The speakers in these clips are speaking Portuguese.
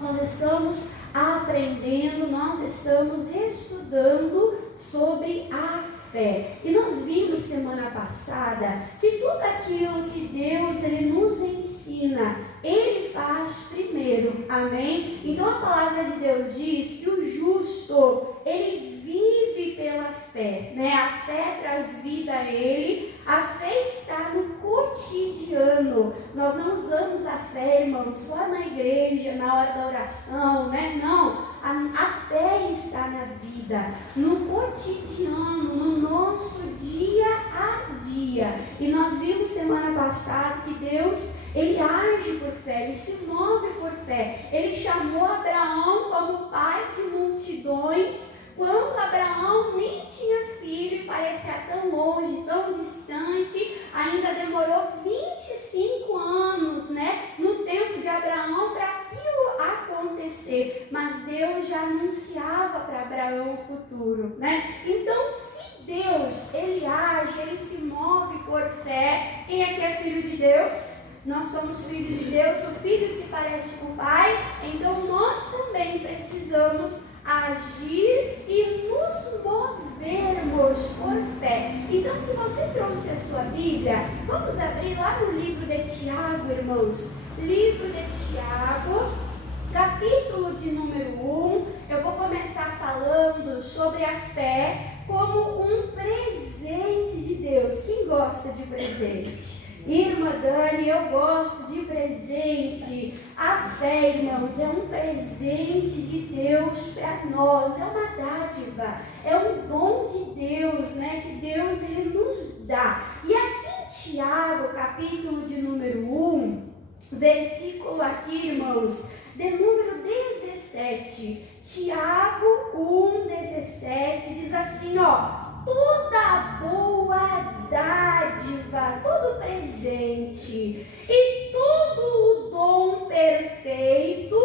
nós estamos aprendendo, nós estamos estudando sobre a fé. E nós vimos semana passada que tudo aquilo que Deus ele nos ensina, Ele faz primeiro, amém? Então a palavra de Deus diz que o justo, ele vive pela fé, né? A fé traz vida a ele, a fé está no cotidiano. Nós não usamos a fé, irmãos, só na igreja, na hora da oração, né? Não, a fé está na vida, no cotidiano, no nosso dia a dia. E nós vimos semana passada que Deus, ele age por fé, ele se move por fé. Ele chamou Abraão como pai de multidões, quando Abraão nem tinha filho e parecia tão longe, tão distante. Ainda demorou 25 anos, né, no tempo de Abraão para aquilo acontecer, mas Deus já anunciava para Abraão o futuro, né? Então, se Deus, ele age, ele se move por fé, quem aqui é filho de Deus? Nós somos filhos de Deus, o filho se parece com o pai, então nós também precisamos agir e nos movermos por fé. Então, se você trouxe a sua Bíblia, vamos abrir lá no livro de Tiago, irmãos. Livro de Tiago, capítulo de número 1. Eu vou começar falando sobre a fé como um presente de Deus. Quem gosta de presente? Irmã Dani, eu gosto de presente. A fé, irmãos, é um presente de Deus para nós, é uma dádiva, é um dom de Deus, né, que Deus ele nos dá. E aqui em Tiago, capítulo de número 1, versículo aqui, irmãos, de número 17, Tiago 1:17, diz assim, ó: toda boa dádiva, todo presente e todo o dom perfeito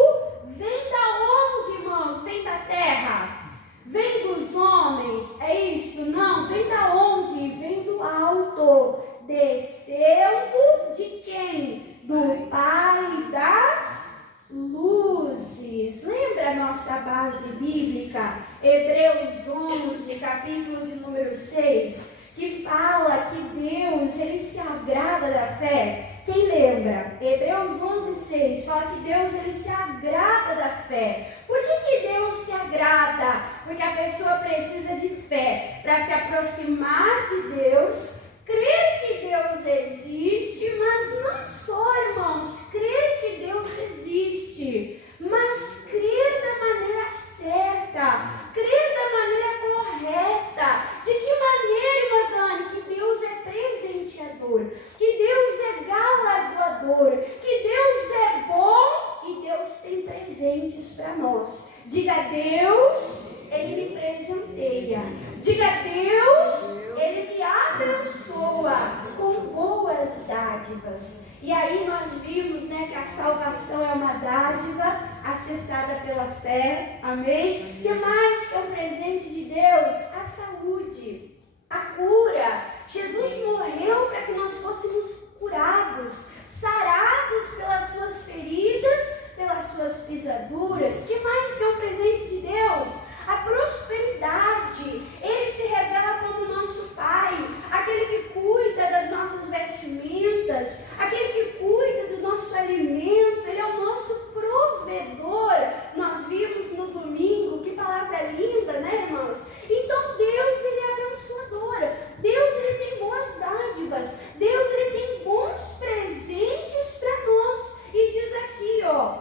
vem da onde, irmãos? Vem da terra? Vem dos homens? É isso? Não, vem da onde? Vem do alto, descendo de quem? Do Pai das luzes. Lembra a nossa base bíblica? Hebreus 11, capítulo de número 6, que fala que Deus, ele se agrada da fé. Quem lembra? Hebreus 11:6 fala que Deus, ele se agrada da fé. Por que Deus se agrada? Porque a pessoa precisa de fé para se aproximar de Deus, crer que Deus existe, mas não só, irmãos, crer que Deus existe, mas crer da maneira certa, crer da maneira correta. De que maneira, irmã Dani? Que Deus é presenteador, que Deus é galardoador, que Deus é bom e Deus tem presentes para nós. Diga: Deus, ele me presenteia. Diga: Deus, ele me abençoa com boas dádivas. E aí nós vimos, né, que a salvação é uma dádiva acessada pela fé, amém? O que mais que é um presente de Deus? A saúde, a cura. Jesus morreu para que nós fôssemos curados, sarados pelas suas feridas, pelas suas pisaduras. O que mais que é um presente de Deus? A prosperidade. Ele se revela como nosso Pai, aquele que cuida das nossas vestimentas, aquele que cuida do nosso alimento. Ele é o nosso provedor. Nós vimos no domingo, que palavra linda, né, irmãos? Então Deus, ele é abençoador. Deus, ele tem boas dádivas. Deus, ele tem bons presentes para nós. E diz aqui, ó,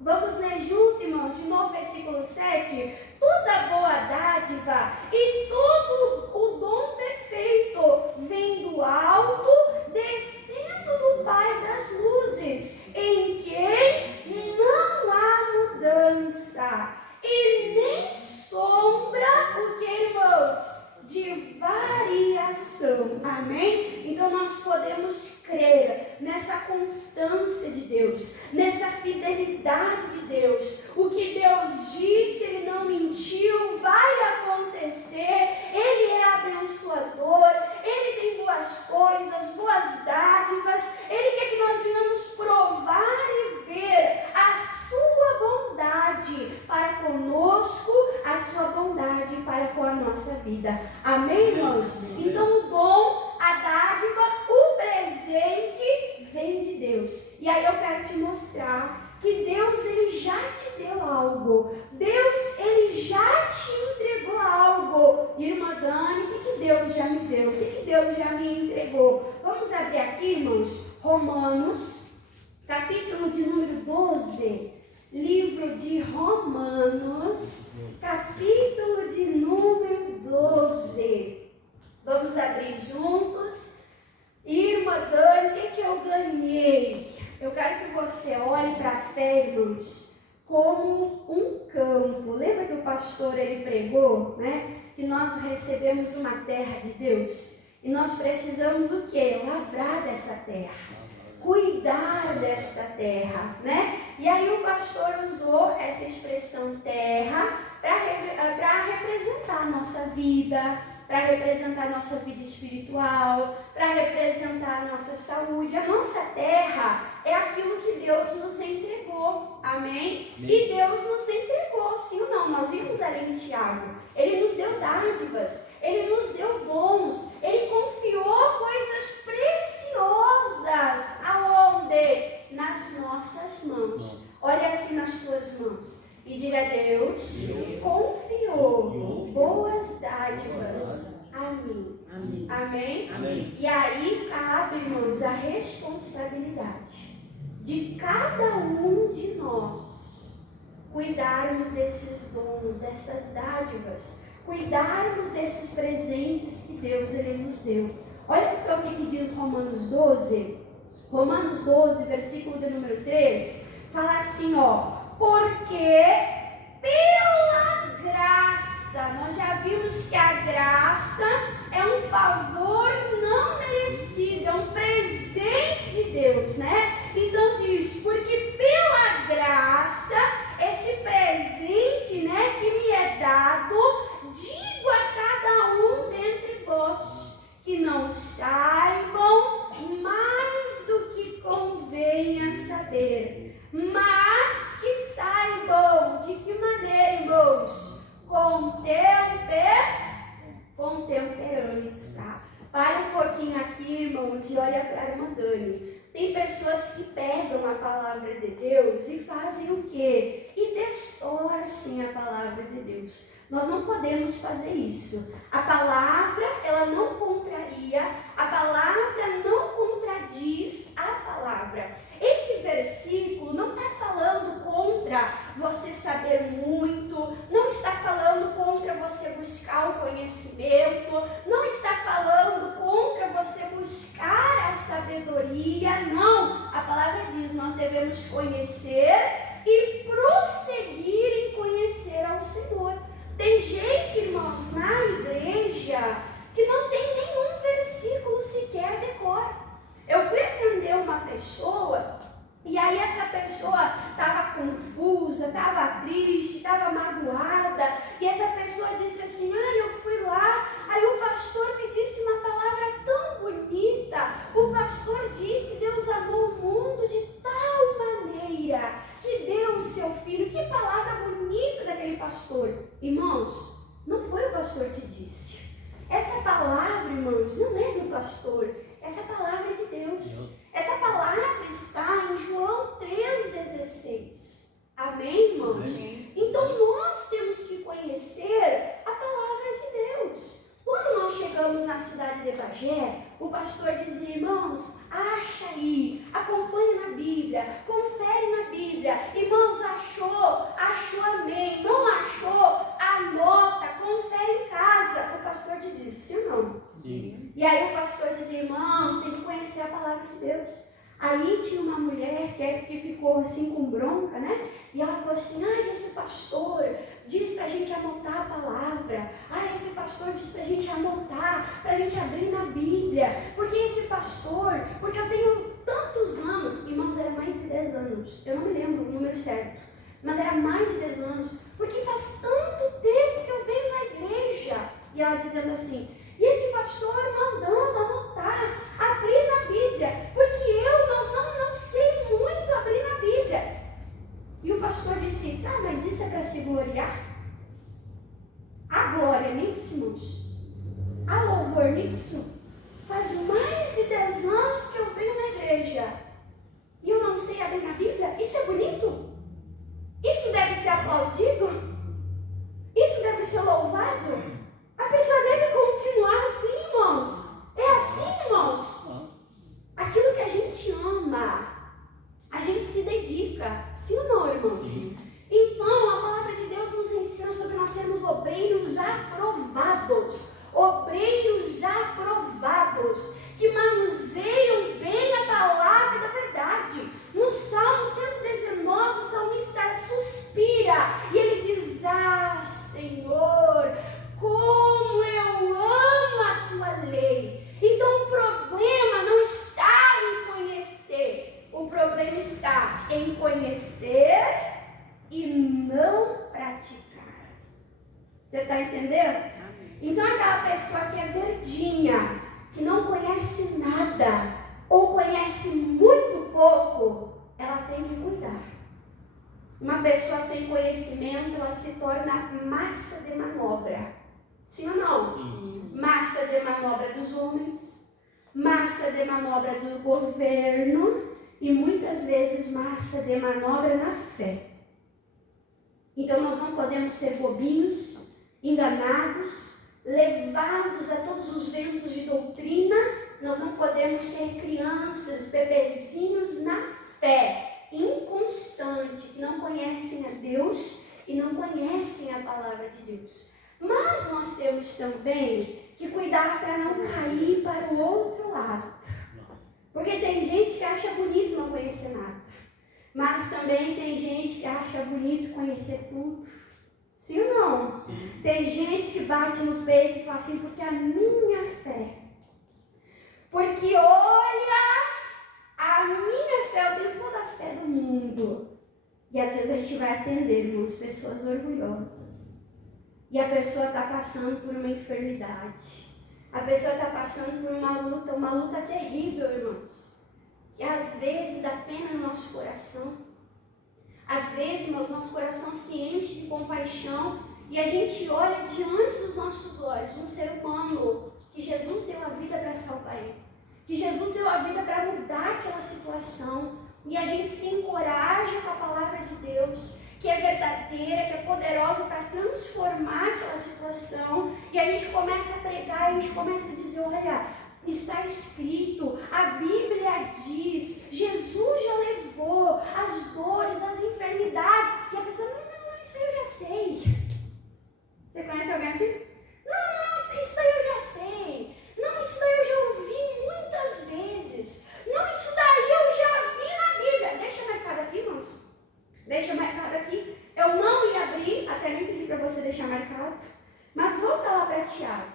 vamos ler junto, irmãos, de novo, versículo 7. Toda boa dádiva e todo o dom perfeito vem do alto, descendo do Pai das luzes, em quem não há mudança e nem sombra, o que, irmãos? De variação, amém? Então nós podemos crer nessa constância de Deus, nessa fidelidade de Deus. O que Deus disse, ele não mentiu, vai acontecer. Ele é abençoador, ele tem boas coisas, boas dádivas. Ele quer que nós venhamos provar e ver a sua bondade fidelidade para conosco, a sua bondade para com a nossa vida. Amém, irmãos? Então o dom, a dádiva, o presente vem de Deus. E aí eu quero te mostrar que Deus, Ele já te deu algo. Deus, Ele já te entregou algo. Irmã Dani, o que Deus já me deu? O que Deus já me entregou? Vamos abrir aqui, irmãos, Romanos, capítulo de número 12. Livro de Romanos, capítulo de número 12. Vamos abrir juntos. Irmã Dani, o que eu ganhei? Eu quero que você olhe para a fé, irmãos, como um campo. Lembra que o pastor ele pregou, né? Que nós recebemos uma terra de Deus. E nós precisamos o quê? Lavrar dessa terra. Cuidar desta terra, né? E aí o pastor usou essa expressão terra para representar a nossa vida, para representar a nossa vida espiritual, para representar a nossa saúde. A nossa terra é aquilo que Deus nos entregou, amém? E Deus nos entregou, sim ou não? Nós vimos ali em Tiago, Ele nos deu dádivas, Ele nos deu dons, Ele confiou coisas preciosas, aonde? Nas nossas mãos. Olha assim nas suas mãos e diga a Deus, confiou boas dádivas a mim. Amém. Amém? Amém. E aí cabe, irmãos, a responsabilidade de cada um de nós cuidarmos desses dons, dessas dádivas, cuidarmos desses presentes que Deus ele nos deu. Olha só o que diz Romanos 12. Romanos 12, versículo de número 3, fala assim, ó, porque pela graça, nós já vimos que a graça é um favor não merecido, é um presente de Deus, né? Então diz, porque pela graça, esse presente, né, que me é dado, digo a cada um dentre vós, que não saibam mais do que convenha saber, mas que saibam de que maneira, irmãos, com temperança. Para um pouquinho aqui, irmãos, e olha para a irmã Dani. Tem pessoas que pegam a palavra de Deus e fazem o quê? E distorcem a palavra de Deus. Nós não podemos fazer isso. A palavra, ela não contraria, a palavra não contradiz a palavra. Esse versículo não está falando contra você saber muito, não está falando contra você buscar o conhecimento, não está falando contra você buscar a sabedoria, não. A palavra diz, nós devemos conhecer e prosseguir em conhecer ao Senhor. Tem gente, irmãos, na igreja que não tem nenhum versículo sequer decor. Eu fui atender uma pessoa e aí essa pessoa estava confusa, estava triste, estava magoada, e essa pessoa disse assim, eu fui lá, aí o pastor me disse uma palavra tão bonita, o pastor disse, Deus amou o mundo de tal maneira que deu o seu filho. Que palavra bonita daquele pastor. Irmãos, não foi o pastor que disse. Essa palavra, irmãos, não é do pastor. Essa palavra é de Deus. Essa palavra está em João 3,16. Amém, irmãos? Amém. Então nós temos que conhecer a palavra de Deus. Quando nós chegamos na cidade de Bagé, o pastor dizia, irmãos, acha aí, acompanha na Bíblia, confere na Bíblia. Irmãos, achou, amém. Não achou, anota, confere em casa. O pastor dizia, sim ou não? Sim. E aí o pastor dizia, irmãos, tem que conhecer a palavra de Deus. Aí tinha uma mulher que ficou assim com bronca, né? E ela falou assim, esse pastor diz pra gente anotar a palavra. Esse pastor diz pra gente anotar, pra gente abrir na Bíblia. Porque esse pastor, porque eu tenho tantos anos, irmãos, era mais de 10 anos. Eu não me lembro o número certo, mas era mais de 10 anos. Porque faz tanto tempo que eu venho na igreja. E ela dizendo assim, e esse pastor mandando anotar, abrir na Bíblia, porque eu não sei muito abrir na Bíblia. E o pastor disse, mas isso é para se gloriar? Há glória nisso, irmãos? Há louvor nisso? Faz mais de 10 anos que eu venho na igreja e eu não sei abrir na Bíblia. Isso é bonito? Isso deve ser aplaudido? Isso deve ser louvado? A pessoa deve continuar assim, irmãos. É assim, irmãos. Aquilo que a gente ama, a gente se dedica. Sim ou não, irmãos? Sim. Então, a palavra de Deus nos ensina sobre nós sermos obreiros aprovados. Obreiros aprovados, que manuseiam bem a palavra da verdade. No Salmo 119, o salmista suspira e ele diz: ah, Senhor, como eu amo a tua lei. Então o problema não está em conhecer, o problema está em conhecer e não praticar. Você está entendendo? Então aquela pessoa que é verdinha, que não conhece nada, ou conhece muito pouco, ela tem que cuidar. Uma pessoa sem conhecimento, ela se torna massa de manobra. Sim ou não? Sim. Massa de manobra dos homens, massa de manobra do governo e muitas vezes massa de manobra na fé. Então nós não podemos ser bobinhos, enganados, levados a todos os ventos de doutrina. Nós não podemos ser crianças, bebezinhos na fé, inconstantes, que não conhecem a Deus e não conhecem a palavra de Deus. Mas nós temos também que cuidar para não cair para o outro lado. Porque tem gente que acha bonito não conhecer nada. Mas também tem gente que acha bonito conhecer tudo. Sim ou não? Sim. Tem gente que bate no peito e fala assim: porque a minha fé. Porque olha, a minha fé, eu tenho toda a fé do mundo. E às vezes a gente vai atender, irmãos, pessoas orgulhosas. E a pessoa está passando por uma enfermidade. A pessoa está passando por uma luta terrível, irmãos. Que às vezes dá pena no nosso coração. Às vezes, irmãos, nosso coração se enche de compaixão e a gente olha diante dos nossos olhos um ser humano que Jesus deu a vida para salvar ele. Que Jesus deu a vida para mudar aquela situação. E a gente se encoraja com a palavra de Deus, que é verdadeira, que é poderosa para transformar aquela situação. E a gente começa a pregar, e a gente começa a dizer: olha, está escrito, a Bíblia diz, Jesus já levou as dores, as enfermidades. E a pessoa: não, isso aí eu já sei. Você conhece alguém assim? Não, isso aí eu já sei. Não, isso daí eu já ouvi muitas vezes. Não, isso daí eu já vi na Bíblia. Deixa marcado aqui, irmãos. Deixa marcado aqui. Eu não ia abrir, até nem pedi para você deixar marcado. Mas volta lá para Tiago.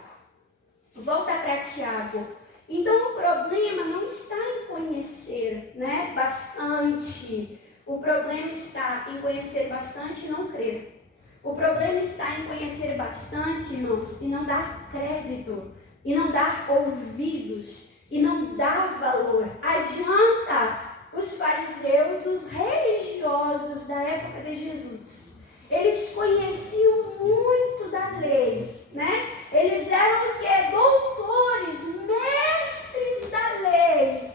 Volta para Tiago. Então o problema não está em conhecer, né, bastante. O problema está em conhecer bastante e não crer. O problema está em conhecer bastante, irmãos, e não dar crédito, e não dar ouvidos, e não dar valor. Adianta os fariseus, os religiosos da época de Jesus. Eles conheciam muito da lei, né? Eles eram o quê? Doutores, mestres da lei.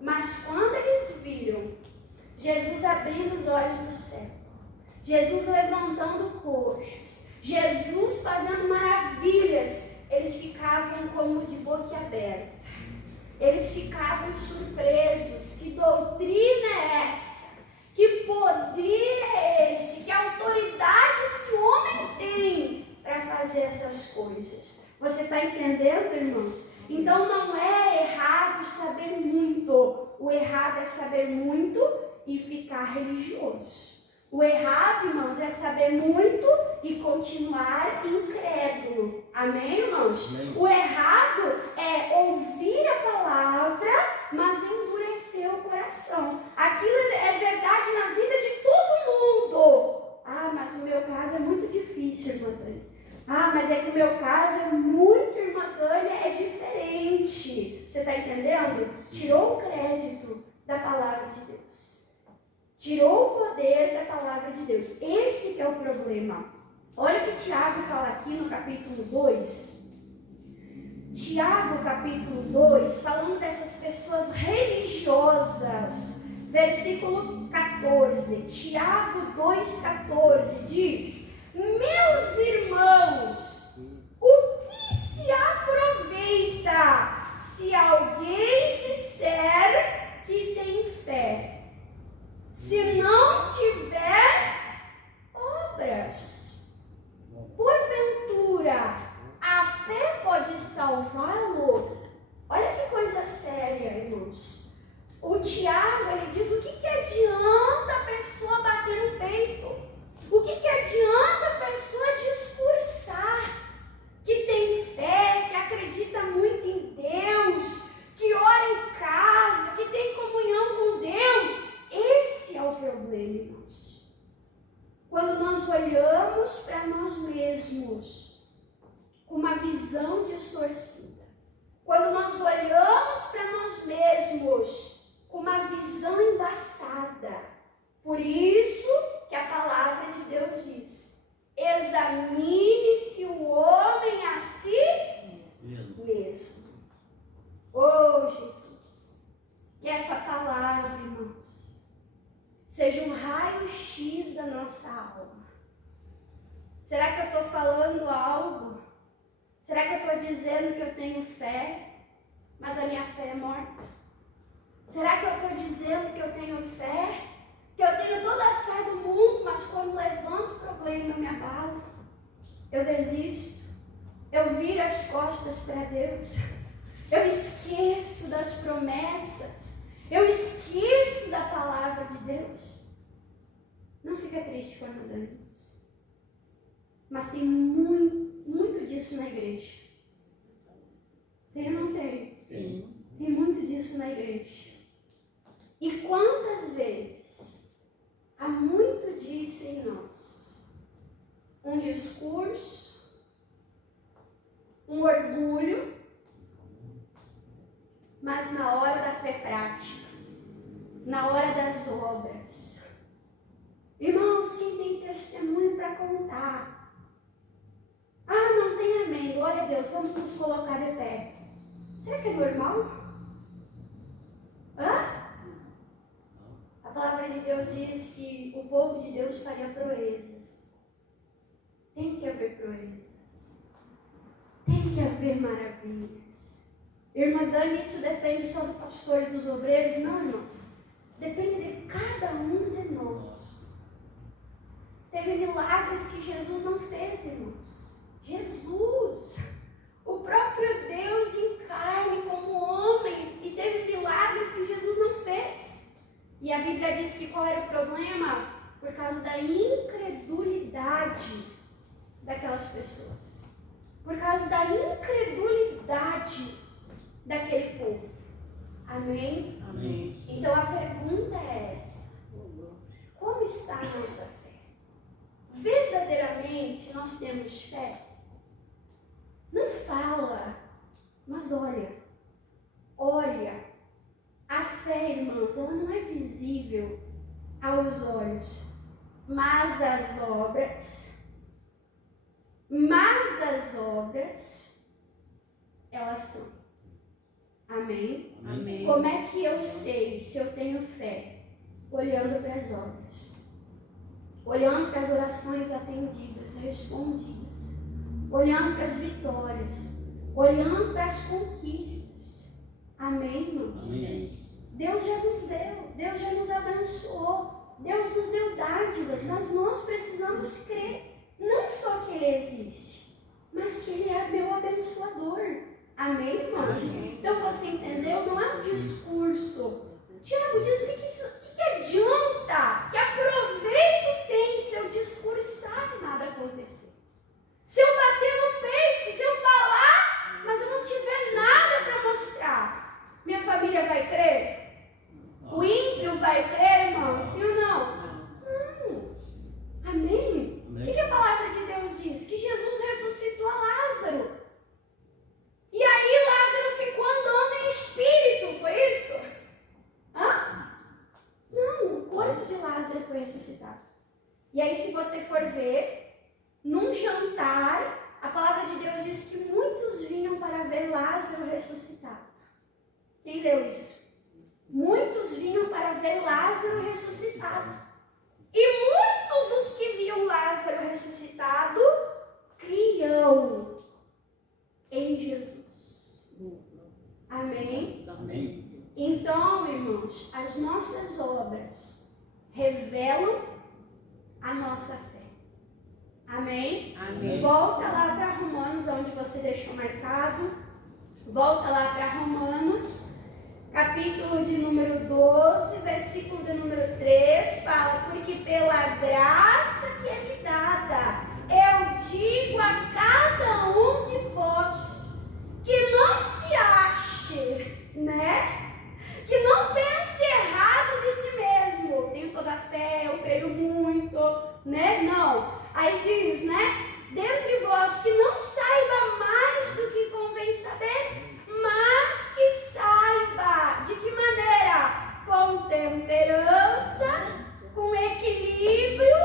Mas quando eles viram Jesus abrindo os olhos do cego, Jesus levantando coxos, Jesus fazendo maravilhas, eles ficavam como de boca aberta. Eles ficavam surpresos. Que doutrina é essa? Que poder é esse? Que autoridade esse homem tem para fazer essas coisas? Você está entendendo, irmãos? Então não é errado saber muito. O errado é saber muito e ficar religioso. O errado, irmãos, é saber muito e continuar incrédulo. Amém, irmãos? Amém. O errado é ouvir a palavra, mas endurecer o coração. Aquilo é verdade na vida de todo mundo. Ah, mas o meu caso é muito difícil, irmã Tânia. Ah, mas é que o meu caso é muito, irmã Tânia, é diferente. Você está entendendo? Tirou o crédito da palavra de Deus. Tirou o poder da palavra de Deus. Esse esse que é o problema. Olha o que Tiago fala aqui no capítulo 2. Tiago, capítulo 2, falando dessas pessoas religiosas. Versículo 14. Tiago 2,14 diz: meus irmãos, o que se aproveita se alguém disser que tem fé, se não tiver obras? Porventura, a fé pode salvá-lo? Olha que coisa séria, irmãos. O Tiago, ele diz: o que adianta a pessoa bater no peito? O que adianta a pessoa discursar que tem fé, que acredita muito em Deus, que ora em casa, que tem comunhão com Deus? Esse é o problema, irmãos. Quando nós olhamos para nós mesmos com uma visão distorcida, quando nós olhamos para nós mesmos com uma visão embaçada, por isso que a palavra de Deus diz: examine-se o homem a si mesmo. Oh, Jesus, que essa palavra, irmãos, seja um raio-x da nossa alma. Será que eu estou falando algo? Será que eu estou dizendo que eu tenho fé, mas a minha fé é morta? Será que eu estou dizendo que eu tenho fé, que eu tenho toda a fé do mundo, mas quando levanto o problema, eu me abalo, eu desisto, eu viro as costas para Deus, eu esqueço das promessas, eu esqueço da palavra de Deus? Não fica triste quando andamos, mas tem muito disso na igreja. Tem ou não tem? Sim. Tem muito disso na igreja. E quantas vezes há muito disso em nós? Um discurso, um orgulho, mas na hora da fé prática, na hora das obras, irmãos, quem tem testemunho para contar? Ah, não tem amém, glória a Deus, vamos nos colocar de pé. Será que é normal? Hã? A palavra de Deus diz que o povo de Deus faria proezas. Tem que haver proezas. Tem que haver maravilhas. Irmã Dani, isso depende só do pastor e dos obreiros? Não, irmãos. Depende de cada um de nós. Teve milagres que Jesus não fez, irmãos. Jesus, o próprio Deus em carne como homem, e teve milagres que Jesus não fez. E a Bíblia diz que qual era o problema? Por causa da incredulidade daquelas pessoas. Por causa da incredulidade daquele povo. Amém? Amém. Então a pergunta é essa: como está a nossa fé? Verdadeiramente nós temos fé? Não fala, mas olha. Olha. A fé, irmãos, ela não é visível aos olhos, mas as obras, elas são. Amém? Amém. Como é que eu sei se eu tenho fé? Olhando para as obras, olhando para as orações atendidas, respondidas, olhando para as vitórias, olhando para as conquistas. Amém, irmãos? Amém. Deus já nos deu, Deus já nos abençoou, Deus nos deu dádivas, mas nós precisamos crer, não só que Ele existe, mas que Ele é meu abençoador. Amém, irmãos? Amém. Então você entendeu? Não é um discurso. Tiago diz: o que adianta? Que aproveito tem se eu discursar e nada acontecer? Se eu bater no peito, se eu falar, mas eu não tiver nada para mostrar, minha família vai crer? O ímpio vai crer, irmão? Sim ou não? Não. Amém? O que a palavra de Deus diz? Que Jesus ressuscitou a Lázaro. E aí Lázaro ficou andando em espírito, foi isso? Hã? Não, o corpo de Lázaro foi ressuscitado. for ver, num jantar, a palavra de Deus diz que muitos vinham para ver Lázaro ressuscitado. Quem leu isso? Muitos vinham para ver Lázaro ressuscitado. E muitos dos que viam Lázaro ressuscitado criam em Jesus. Amém? Amém. Então, irmãos, as nossas obras revelam a nossa fé. Amém? Amém. Volta lá para Romanos, onde você deixou marcado. Volta lá para Romanos, capítulo de número 12, versículo de número 3, fala: porque pela graça que é me dada, eu digo a cada um de vós, que não se ache, né? Que não pense errado de si mesmo. Eu tenho toda a fé, eu creio muito, né? Não. Aí diz, né? Dentre vós que não saiba mais do que convém saber, mas que saiba de que maneira? Com temperança, com equilíbrio,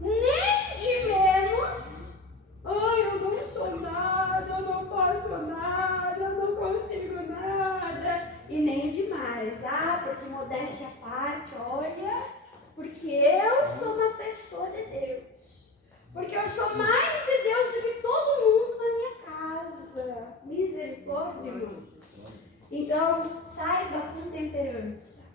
nem de menos. Ai, eu não sou nada, eu não posso nada, eu não consigo nada. E nem demais. Ah, porque modéstia à parte, olha, porque eu sou uma pessoa de Deus. Porque eu sou mais de Deus do que todo mundo na minha casa. Misericórdia, irmãos. Então, saiba com temperança.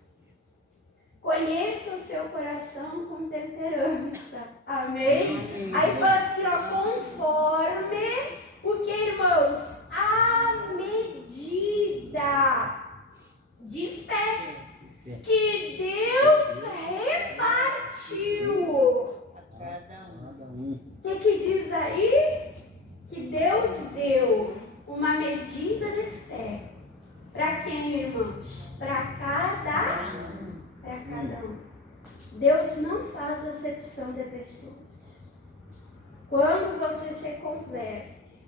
Conheça o seu coração com temperança. Amém? Aí fala assim, ó, conforme o que, irmãos? A medida de fé que Deus repartiu. O que diz aí? Que Deus deu uma medida de fé. Para quem, irmãos? Para cada um. Deus não faz acepção de pessoas. Quando você se converte,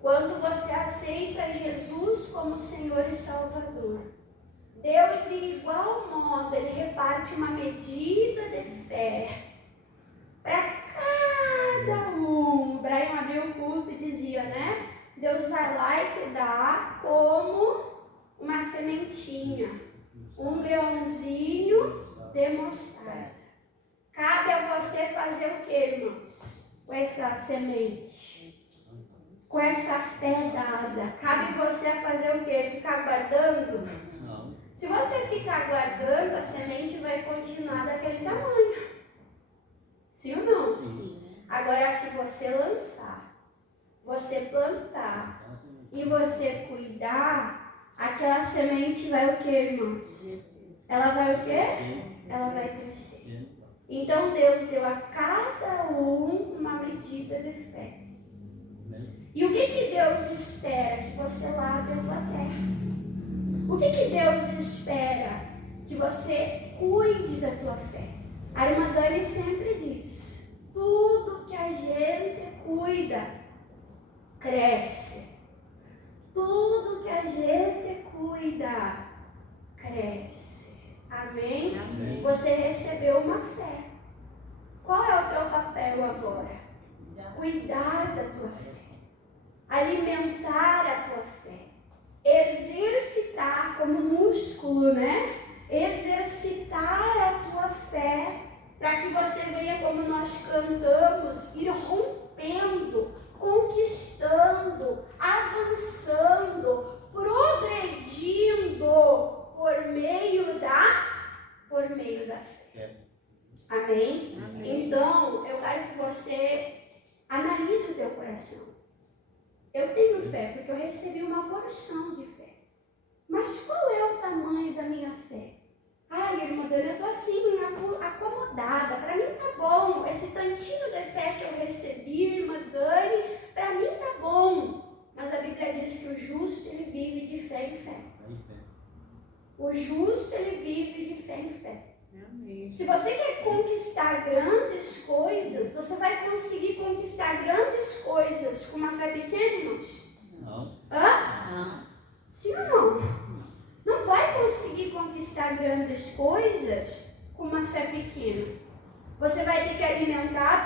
quando você aceita Jesus como Senhor e Salvador, Deus, de igual modo, Ele reparte uma medida de fé para cada um. O Brian abriu o culto e dizia, né? Deus vai lá e te dá como uma sementinha, um grãozinho de mostarda. Cabe a você fazer o que, irmãos? Com essa semente, com essa fé dada. Cabe você fazer o que? Ficar guardando? Não. Se você ficar guardando, a semente vai continuar daquele tamanho. Sim ou não? Sim. Agora, se você lançar, você plantar e você cuidar, aquela semente vai o que, irmãos? Ela vai o quê? Ela vai crescer. Então, Deus deu a cada um uma medida de fé. E o que Deus espera? Que você lave a tua terra. O que Deus espera? Que você cuide da tua fé. A irmã Dani sempre diz, tudo que a gente cuida, cresce. Tudo que a gente cuida, cresce. Amém? Amém. Você recebeu uma fé. Qual é o teu papel agora? Cuidar da tua fé. Alimentar a tua fé. Exercitar como músculo, né? Exercitar a tua fé para que você venha, como nós cantamos, ir rompendo, conquistando, avançando, progredindo por meio da fé. Amém? Amém. Então, eu quero que você analise o teu coração. Eu tenho fé porque eu recebi uma porção de fé. Mas qual é o tamanho da minha fé? Ai, irmã Dani, eu estou assim, acomodada. Para mim tá bom. Esse tantinho de fé que eu recebi, irmã Dani, para mim tá bom. Mas a Bíblia diz que o justo, ele vive de fé em fé. O justo, ele vive de fé em fé. Amém. Se você quer conquistar grandes coisas, você vai conseguir conquistar grandes coisas com uma fé pequena, irmãos? Não. Hã? Sim ou não? Não vai conseguir conquistar grandes coisas com uma fé pequena. Você vai ter que alimentar a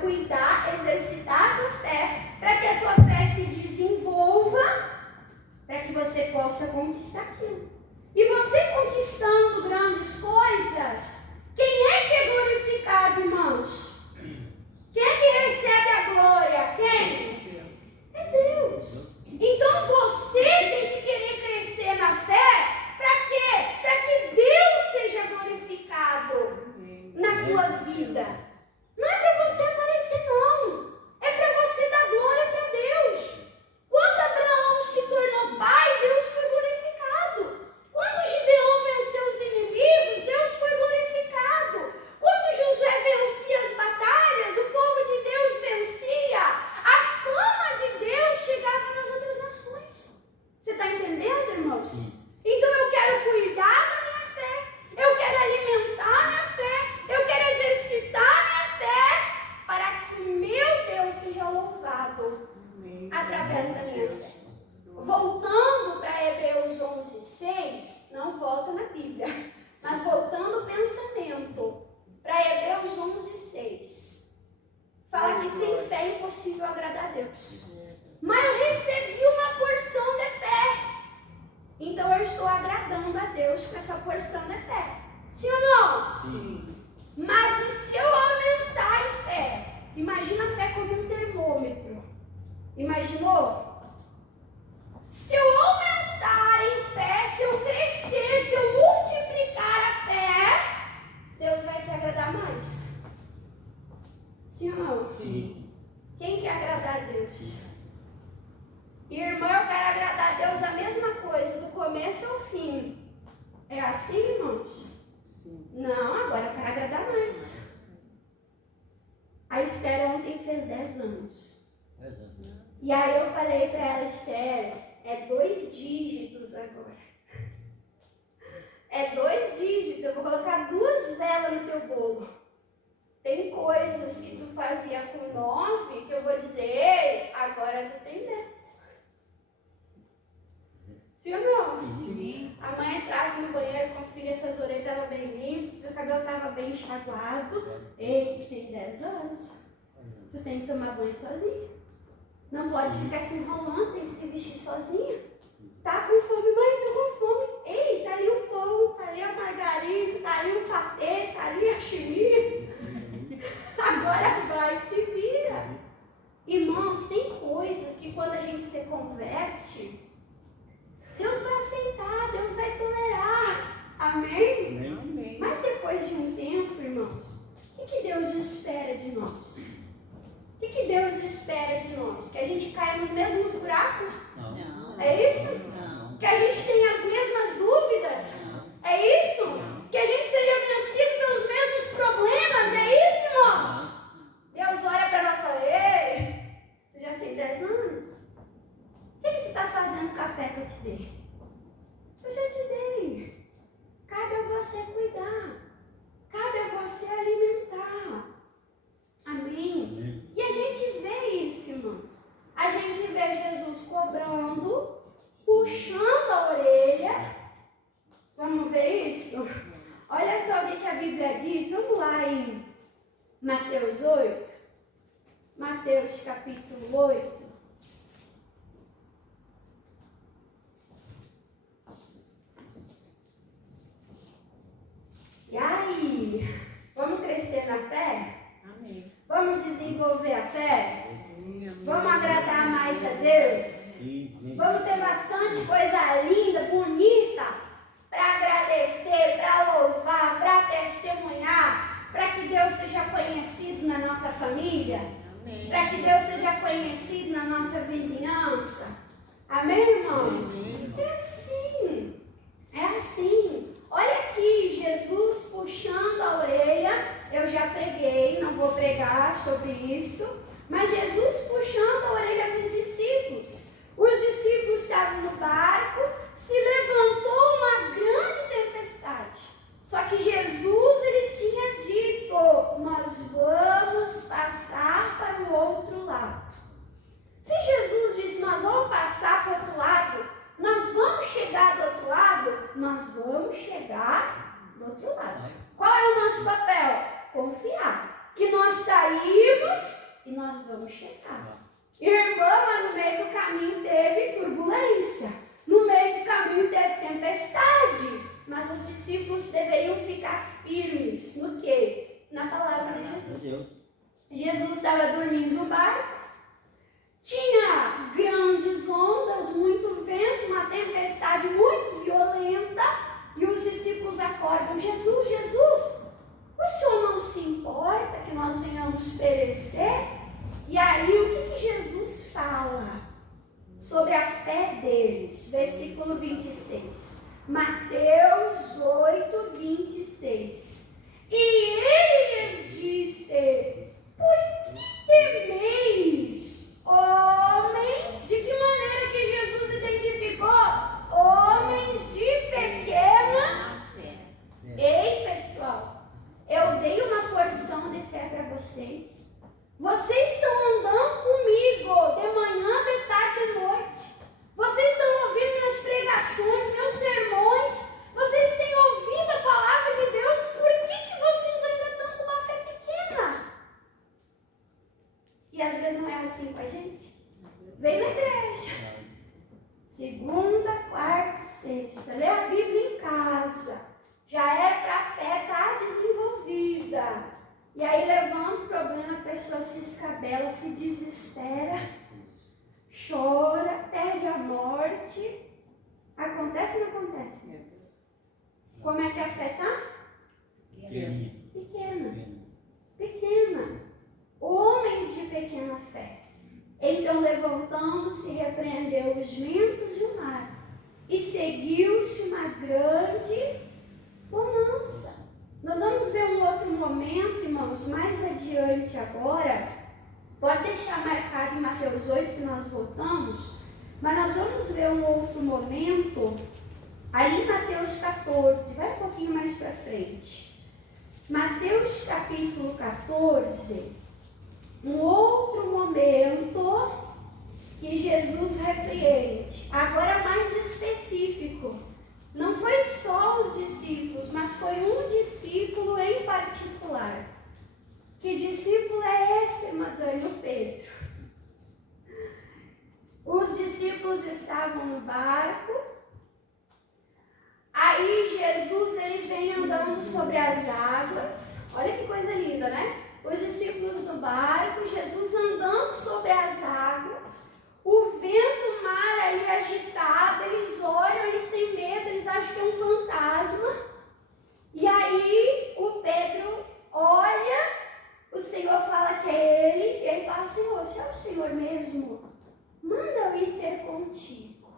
cuidar, exercitar a tua fé, para que a tua fé se desenvolva, para que você possa conquistar aquilo. E você conquistando grandes coisas, quem é que é glorificado, irmãos? Quem é que recebe a glória? Quem? É Deus. Então você tem que querer crescer na fé, para quê? Para que Deus seja glorificado na tua vida. Não é para você aparecer, não. É para você dar glória para Deus. Quando Abraão se tornou pai, Deus foi glorificado. Quando Gideão venceu os inimigos, Deus foi glorificado. Quando Josué vencia as batalhas, o povo de Deus vencia. A fama de Deus chegava nas outras nações. Você está entendendo, irmãos? Então eu quero cuidar da minha fé. Eu quero alimentar minha fé. Eu quero exercitar minha fé para que o meu Deus seja louvado através da minha fé. Voltando para Hebreus 11:6, não volta na Bíblia, mas voltando o pensamento para Hebreus 11:6, fala que sem fé é impossível agradar a Deus. Mas eu recebi uma porção de fé, então eu estou agradando a Deus com essa porção de fé. Sim ou não? Sim. Mas e se eu aumentar em fé? Imagina a fé como um termômetro. Imaginou? Se eu aumentar em fé, se eu crescer, se eu multiplicar a fé, Deus vai se agradar mais. Sim ou não? Sim. Quem quer agradar a Deus? Irmão, eu quero agradar a Deus a mesma coisa, do começo ao fim. É assim, irmãos? Sim. Não, agora eu quero agradar mais. A Esther ontem fez 10 anos. E aí eu falei para ela, Esther, é 2 dígitos agora. É 2 dígitos, eu vou colocar 2 velas no teu bolo. Tem coisas que tu fazia com 9, que eu vou dizer, ei, agora tu tem 10. Sim ou não? Sim. A mãe entrava no banheiro, conferia se as orelhas estavam bem limpas, se o cabelo estava bem enxaguado. Ei, tu tem 10 anos. Tu tem que tomar banho sozinha. Não pode ficar se enrolando, tem que se vestir sozinha. Tá com fome, mãe, tô com fome. Ei, tá ali o pão, tá ali a margarina, tá ali o patê, tá ali a chimia. Agora vai, te vira. Irmãos, tem coisas que quando a gente se converte, Deus vai aceitar, Deus vai tolerar. Amém? Amém. Mas depois de um tempo, irmãos, o que Deus espera de nós? O que Deus espera de nós? Que a gente caia nos mesmos buracos? Não. É isso? Não. Que a gente tenha as mesmas dúvidas? Não. É isso? Não. Que a gente seja vencido pelos mesmos problemas? É isso, irmãos? Deus olha para nós e fala, ei, tu já tem 10 anos? O que tu está fazendo com o café que eu te dei? Eu já te dei. Cabe a você cuidar. Cabe a você alimentar. Amém? E a gente vê isso, irmãos. A gente vê Jesus cobrando, puxando a orelha. Vamos ver isso? Olha só o que a Bíblia diz. Vamos lá em Mateus 8. Mateus capítulo 8. E aí? Vamos crescer na fé? Amém. Vamos desenvolver a fé? Vamos agradar mais a Deus? Vamos ter bastante coisa linda, bonita para agradecer, para louvar, para testemunhar, para que Deus seja conhecido na nossa família, para que Deus seja conhecido na nossa vizinhança. Amém, irmãos? É assim. É assim. Olha aqui, Jesus puxando a orelha. Eu já preguei, não vou pregar sobre isso. Mas Jesus puxando a orelha dos discípulos. Os discípulos estavam no barco, se levantou uma grande tempestade. Só que Jesus, ele tinha dito, nós vamos passar para o outro lado. Se Jesus disse, nós vamos passar para o outro lado, nós vamos chegar do outro lado, nós vamos chegar do outro lado. Qual é o nosso papel? Confiar. que nós saímos e nós vamos chegar. Irmã, mas no meio do caminho teve turbulência. No meio do caminho teve tempestade. Mas os discípulos deveriam ficar firmes no quê? Na palavra de Jesus. Jesus estava dormindo no barco. Tinha grandes ondas, muito vento, uma tempestade muito violenta. E os discípulos acordam: Jesus, Jesus, o Senhor não se importa que nós venhamos perecer? E aí o que Jesus fala sobre a fé deles? Versículo 26. Mateus 8, 26. E ele lhes disse: por que temeis, homens? De que maneira que Jesus identificou? Homens de pequena fé. Ei, pessoal, eu dei uma porção de fé para vocês. Vocês estão andando comigo de manhã, de tarde, de noite. Vocês estão ouvindo minhas pregações, meus sermões. Vocês têm ouvido a palavra de Deus. Por que vocês ainda estão com uma fé pequena? E às vezes não é assim com a gente. Vem na igreja. Segunda, quarta e sexta. Lê a Bíblia em casa. Já era para a fé estar desenvolvida. E aí levanta o problema, a pessoa se escabela, se desespera, chora, perde a morte. Acontece ou não acontece? Como é que a fé está? Pequena. Homens de pequena fé. Então, levantando-se, repreendeu os ventos e o mar. E seguiu-se uma grande bonança. Nós vamos ver um outro momento, irmãos, mais adiante agora. Pode deixar marcado em Mateus 8 que nós voltamos. Mas nós vamos ver um outro momento ali em Mateus 14. Vai um pouquinho mais para frente. Mateus capítulo 14. Um outro momento que Jesus repreende. Agora mais específico. Não foi só os discípulos, mas foi um discípulo em particular. Que discípulo é esse, Madame? O Pedro. Os discípulos estavam no barco. Aí Jesus ele vem andando sobre as águas. Olha que coisa linda, né? Os discípulos no barco, Jesus andando sobre as águas. O vento, o mar ali agitado, eles olham, eles têm medo, eles acham que é um fantasma. E aí o Pedro olha, o Senhor fala que é ele, e ele fala: Senhor, se é o Senhor mesmo, manda eu ir ter contigo.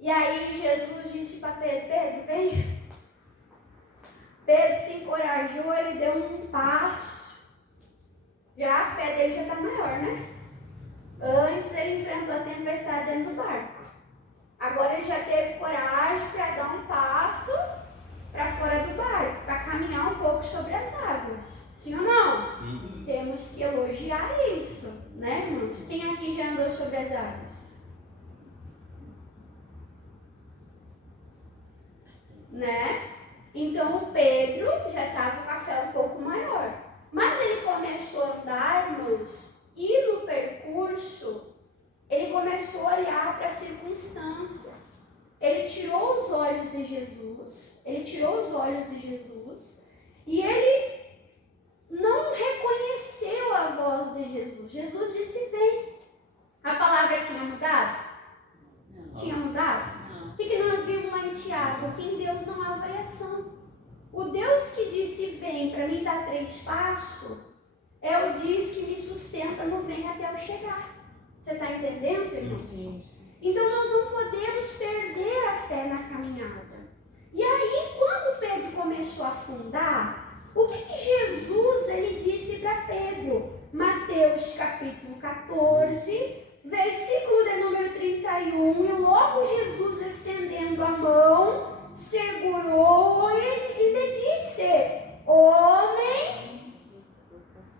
E aí Jesus disse para Pedro: Pedro, vem. Pedro se encorajou, ele deu um passo. Já a fé dele já está maior, né? Antes ele enfrentou a tempestade dentro do barco. Agora ele já teve coragem para dar um passo para fora do barco, para caminhar um pouco sobre as águas. Sim ou não? Sim. Temos que elogiar isso, né, irmãos? Quem aqui já andou sobre as águas? Né? Então o Pedro já estava com a fé um pouco maior. Mas ele começou a andar, irmãos. E no percurso, ele começou a olhar para a circunstância. Ele tirou os olhos de Jesus. E ele não reconheceu a voz de Jesus. Jesus disse: vem. A palavra tinha mudado? Não. Tinha mudado? Não. O que nós vimos lá em Tiago? Que em Deus não há variação. O Deus que disse: vem, para mim dar 3 passos, é o Deus que me sustenta no vem até eu chegar. Você está entendendo, irmãos? Então nós não podemos perder a fé na caminhada. E aí, quando Pedro começou a afundar, o que Jesus ele disse para Pedro? Mateus capítulo 14, versículo de número 31. E logo Jesus, estendendo a mão, segurou ele e lhe disse: homem.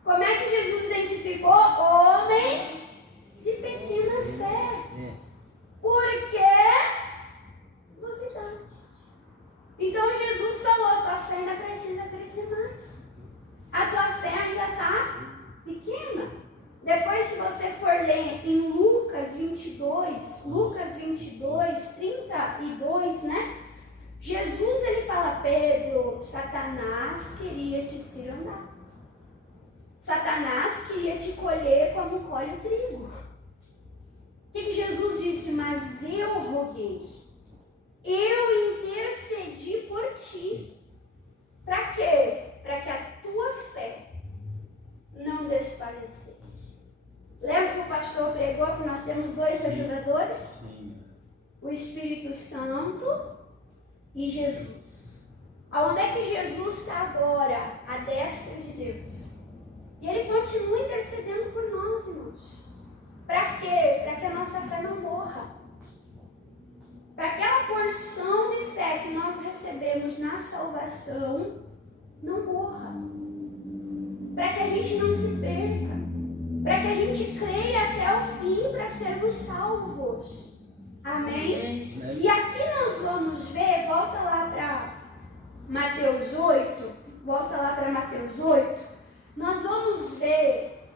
Como é que Jesus identificou? Homem de pequena fé. Por que duvidamos? Então Jesus falou: tua fé ainda precisa crescer mais. A tua ler em Lucas 22, 32, né? Jesus, ele fala: Pedro, Satanás queria te cirandar. Satanás queria te colher como colhe o trigo. O que Jesus disse? Mas eu roguei, eu intercedi por ti. Para quê? Para que a tua fé não desfalecesse. Lembra que o pastor pregou que nós temos dois ajudadores? Sim. O Espírito Santo e Jesus. Aonde é que Jesus está agora? À destra de Deus. E ele continua intercedendo por nós, irmãos. Para quê? Para que a nossa fé não morra. Para aquela porção de fé que nós recebemos na salvação não morra. Para que a gente não se perca. Para que a gente creia até o fim para sermos salvos. Amém? E aqui nós vamos ver, volta lá para Mateus 8, nós vamos ver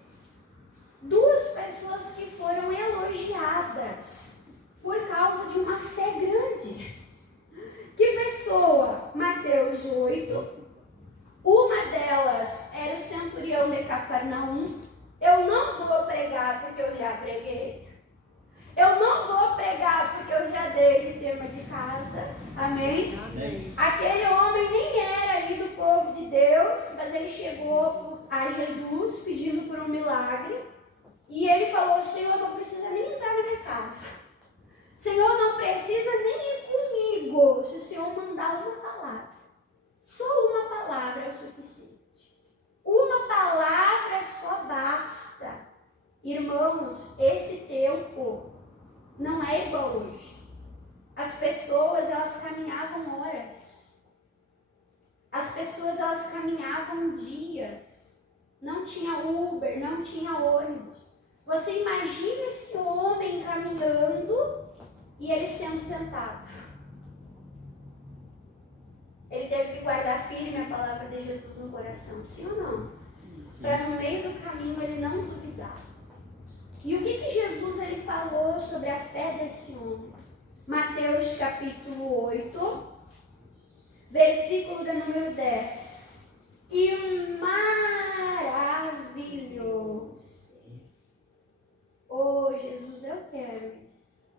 duas pessoas que foram elogiadas por causa de uma fé grande. Que pessoa? Mateus 8. Uma delas era o centurião de Cafarnaum. Eu não vou pregar porque eu já preguei. Eu não vou pregar porque eu já dei de tema de casa. Amém? Amém. Aquele homem nem era ali do povo de Deus, mas ele chegou a Jesus pedindo por um milagre. E ele falou: Senhor, não precisa nem entrar na minha casa. Senhor, não precisa nem ir comigo, se o Senhor mandar uma palavra. Só uma palavra é o suficiente. Uma palavra só basta. Irmãos, esse tempo não é igual hoje. As pessoas, elas caminhavam horas. As pessoas, elas caminhavam dias. Não tinha Uber, não tinha ônibus. Você imagina esse homem caminhando e ele sendo tentado. Ele teve que guardar firme a palavra de Jesus no coração, sim ou não? Para no meio do caminho ele não duvidar. E o que Jesus ele falou sobre a fé desse homem? Mateus capítulo 8, versículo de número 10. E maravilhou-se. Oh, Jesus, eu quero isso.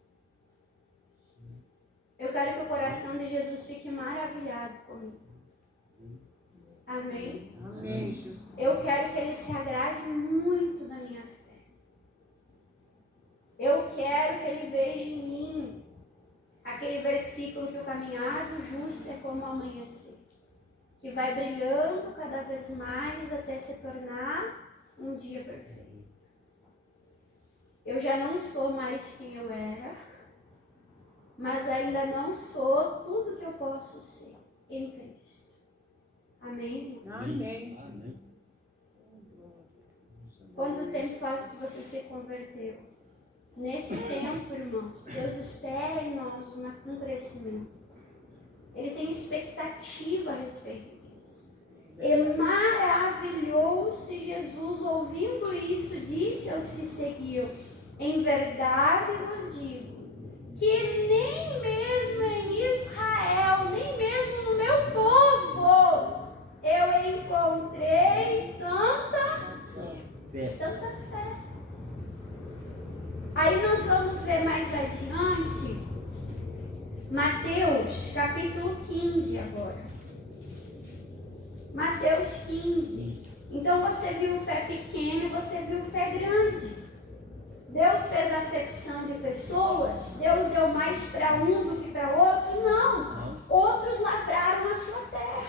Eu quero que o coração de Jesus fique maravilhado comigo. Amém? Amém. Eu quero que ele se agrade muito da minha fé. Eu quero que ele veja em mim aquele versículo que o caminhar do justo é como o amanhecer, que vai brilhando cada vez mais até se tornar um dia perfeito. Eu já não sou mais quem eu era, mas ainda não sou tudo que eu posso ser em Cristo. Amém? Amém. Amém. Quanto tempo faz que você se converteu? Nesse tempo, irmãos, Deus espera em nós um crescimento. Ele tem expectativa a respeito disso. E maravilhou-se Jesus ouvindo isso, disse aos que seguiam: em verdade vos digo, que nem mesmo em Israel, nem mesmo no meu povo, eu encontrei tanta fé. Aí nós vamos ver mais adiante, Mateus capítulo 15 agora. Mateus 15. Então você viu fé pequena e você viu fé grande. Deus fez acepção de pessoas? Deus deu mais para um do que para outro? Não. Outros lavraram a sua terra.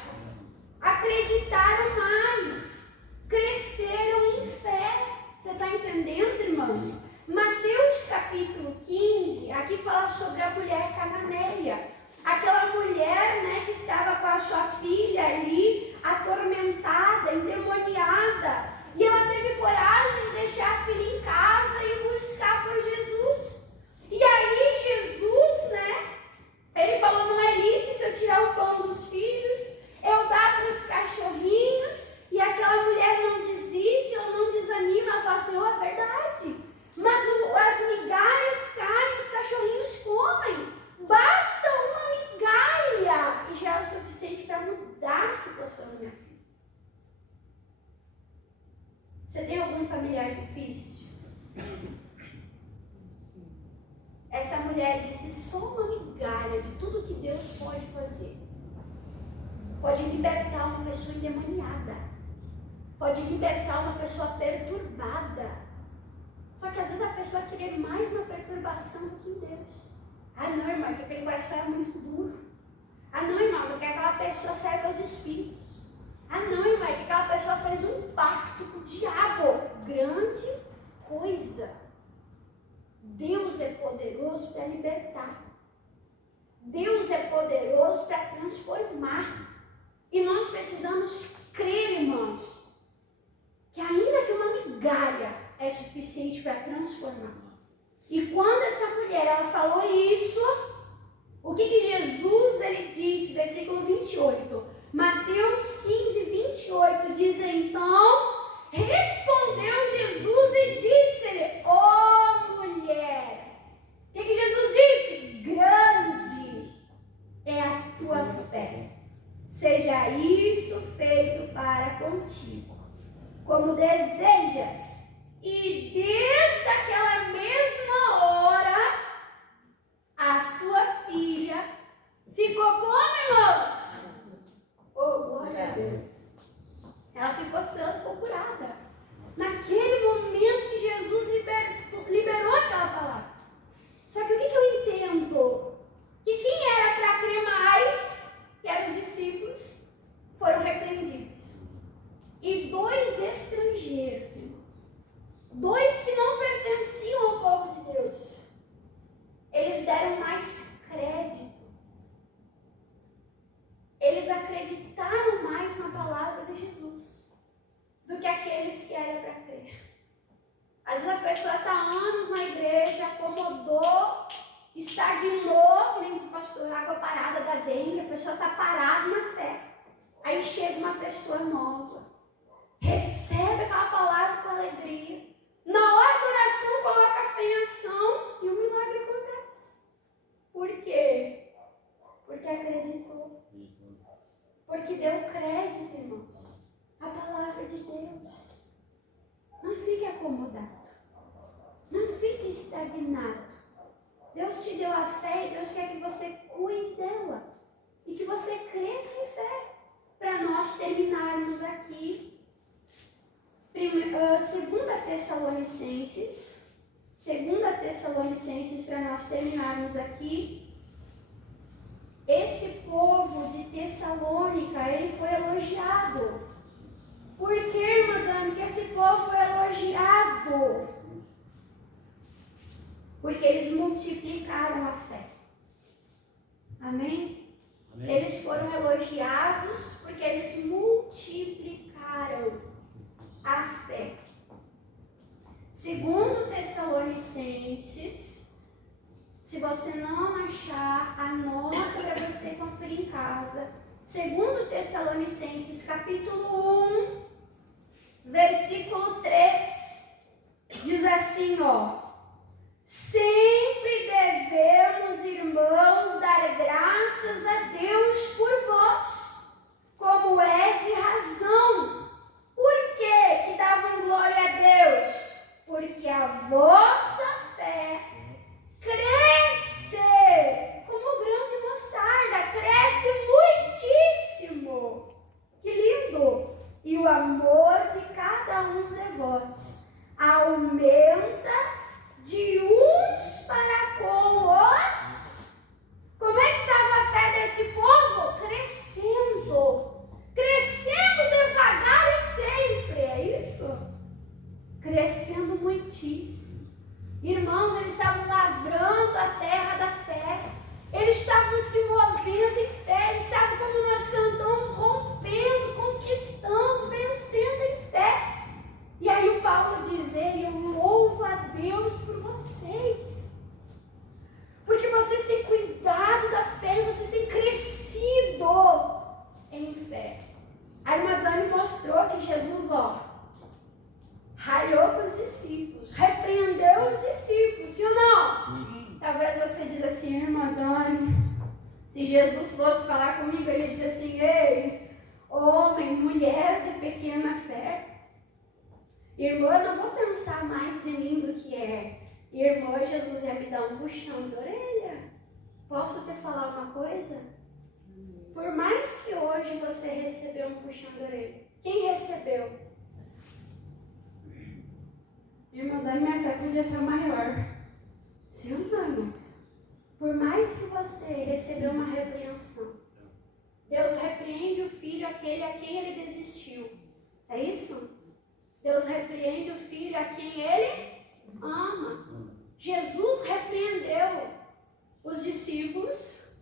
Acreditaram mais. Cresceram em fé. Você está entendendo, irmãos? Mateus capítulo 15, aqui fala sobre a mulher cananeia. Aquela mulher, né, que estava com a sua filha ali, atormentada, endemoniada. E ela teve coragem de deixar a filha em casa e buscar por Jesus. E aí Jesus, né, ele falou: não é lícito eu tirar o pão dos filhos, eu dar para os cachorrinhos. Você tem algum familiar difícil? Essa mulher disse, só uma migalha de tudo que Deus pode fazer. Pode libertar uma pessoa endemoniada. Pode libertar uma pessoa perturbada. Só que às vezes a pessoa queria mais na perturbação do que em Deus. Ah não, irmã, porque aquele coração é muito duro. Ah não, irmã, porque aquela pessoa serve aos espíritos. Ah não, irmã, porque aquela pessoa fez um pacto com o diabo. Grande coisa. Deus é poderoso para libertar. Deus é poderoso para transformar. E nós precisamos crer, irmãos, que ainda que uma migalha é suficiente para transformar. E quando essa mulher ela falou isso, o que Jesus ele disse, versículo 28, Mateus 15, 28, diz então, respondeu Jesus e disse-lhe, ó mulher, o que Jesus disse? Grande é a tua fé, seja isso feito para contigo, como desejas. E desde aquela mesma hora, a sua filha ficou como, irmãos? Oh, glória a Deus. Ela ficou sã, ficou curada. Naquele momento que Jesus liberou aquela palavra. Só que o que eu entendo? Que quem era para crer mais, que eram os discípulos, foram repreendidos. E 2 estrangeiros, irmãos, 2 que não pertenciam ao povo de Deus, eles deram mais crédito. Eles acreditaram mais na palavra de Jesus do que aqueles que eram para crer. Às vezes a pessoa está anos na igreja, acomodou, estagnou, como diz o pastor, água parada da dengue, a pessoa está parada na fé. Aí chega uma pessoa nova, recebe aquela palavra com alegria, na hora da oração coloca a fé em ação e o milagre acontece. Por quê? Porque acreditou. Porque deu crédito, irmãos, à palavra de Deus. Não fique acomodado. Não fique estagnado. Deus te deu a fé e Deus quer que você cuide dela. E que você cresça em fé. Para nós terminarmos aqui. 2 Tessalonicenses, para nós terminarmos aqui. Esse povo de Tessalônica, ele foi elogiado. Por que, irmã Dani, que esse povo foi elogiado? Porque eles multiplicaram a fé. Amém? Amém? Eles foram elogiados porque eles multiplicaram a fé. 2 Tessalonicenses, se você não achar, anota para você conferir em casa. 2 Tessalonicenses, capítulo 1, versículo 3, diz assim, ó. Sempre devemos, irmãos, dar graças a Deus por vós, como é de razão. Por que davam glória a Deus? Porque a vossa fé cresce como grão de mostarda, cresce muitíssimo. Que lindo! E o amor de cada um de vós aumenta de uns para com os. Como é que estava a fé desse povo? Crescendo. Crescendo devagar e sempre. É isso? Crescendo muitíssimo. Irmãos, eles estavam lavrando a terra da fé. Eles estavam se movendo em fé. Eles estavam, como nós cantamos, rompendo, conquistando, vencendo em fé. E aí o Paulo diz, eu louvo a Deus por vocês. Porque vocês têm cuidado da fé, vocês têm crescido em fé. A irmã Dani mostrou que Jesus, raiou para os discípulos, repreendeu os discípulos, sim ou não? Talvez você diz assim, irmã Dani, se Jesus fosse Irmã, não vou pensar mais em mim do que é. Irmã, Jesus ia me dar um puxão de orelha. Posso te falar uma coisa? Por mais que hoje você recebeu um puxão de orelha, quem recebeu? Irmã, da minha fé podia estar maior. Sim ou não, irmãos? Por mais que você recebeu uma repreensão, Deus repreende o filho aquele a quem ele desistiu. É isso? Deus repreende o filho a quem ele ama. Jesus repreendeu os discípulos.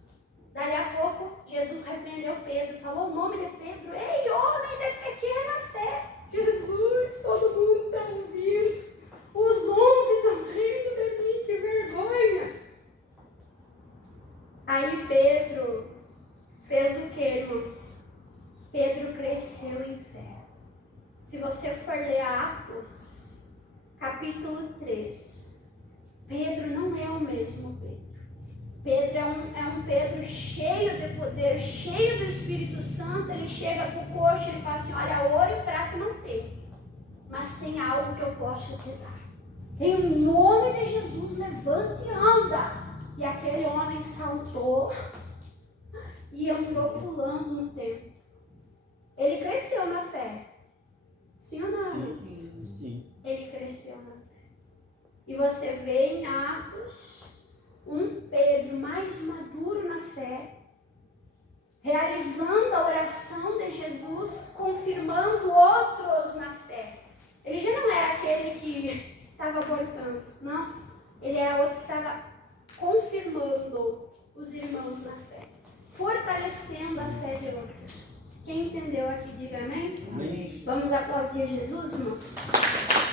Daí a pouco, Jesus repreendeu Pedro. Falou o nome de Pedro. Ei, homem de pequena fé. Jesus, todo mundo está ouvindo. Os 11 estão rindo de mim. Que vergonha. Aí Pedro fez o que, irmãos? Pedro cresceu em fé. Se você for ler Atos, capítulo 3, Pedro não é o mesmo Pedro. Pedro é um Pedro cheio de poder, cheio do Espírito Santo. Ele chega para o coxo e fala assim, olha, ouro e prata não tem, mas tem algo que eu posso te dar. Em nome de Jesus, levante e anda. E aquele homem saltou e entrou pulando no templo. Ele cresceu na fé. Sim ou não? Sim. Ele cresceu na fé. E você vê em Atos um Pedro mais maduro na fé, realizando a oração de Jesus, confirmando outros na fé. Ele já não era aquele que estava abortando, não. Ele era outro que estava confirmando os irmãos na fé, fortalecendo a fé de outros. Quem entendeu aqui, diga amém. Amém. Vamos aplaudir Jesus, irmãos?